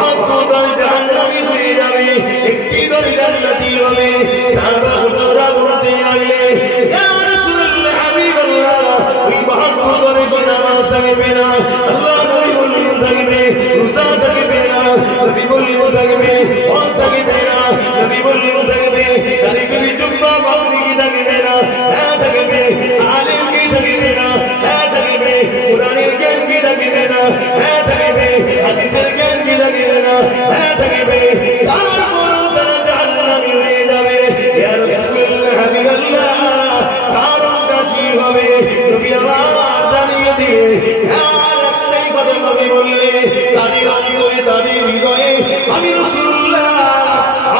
72 দল জাহান্নামী হয়ে যাবে, একটি দল জান্নাতি হবে। সাহাবা হুজুরা বলতে লাগলেন, ইয়া রাসূলুল্লাহ হাবিবাল্লাহ, ওই 72 দলে কি নামাজ থাকবে না? আল্লাহ নবী বললেন থাকবে। রোজা থাকবে না? নবী বললেন থাকবে। হজ থাকবে না? নবী বললেন থাকবে। তারিখের জুম্মা বাউরি কি থাকবে না? হ্যাঁ থাকবে। আলেম কি থাকবে না? হ্যাঁ থাকবে। কোরআনের জ্ঞান কি থাকবে না? হ্যাঁ থাকবে। হাদিসের জ্ঞান কি থাকবে না? হ্যাঁ থাকবে। তারপরও তারা জাহান্নামী হয়ে যাবে। ইয়া রাসূলুল্লাহ হাবিবাল্লাহ, কারণটা কি হবে? নবী আমার জানিয়ে দিবে। আর একটাই কথা নবী বললে, তাদের অন্তরে তাদের হৃদয়ে আমি রাসূলুল্লাহ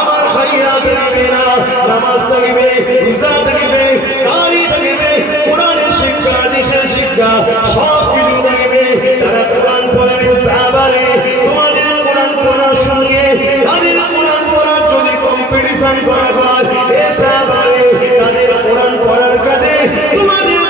আমার খাইয়া থাকবে না, নামাজ থাকবে, রোজা থাকবে, দাড়ি থাকবে, কোরআনের শিক্ষা, হাদিসের শিক্ষা সব কিছু থাকবে। তারা কোরআন পড়বে। সাহাবারে, তোমাদের কোরআন পড়ার সঙ্গে তাদের কোরআন পড়ার যদি কম্পিটিশন করা হয়, এ সাহাবারে, তাদের কোরআন পড়ার কাছে তোমাদের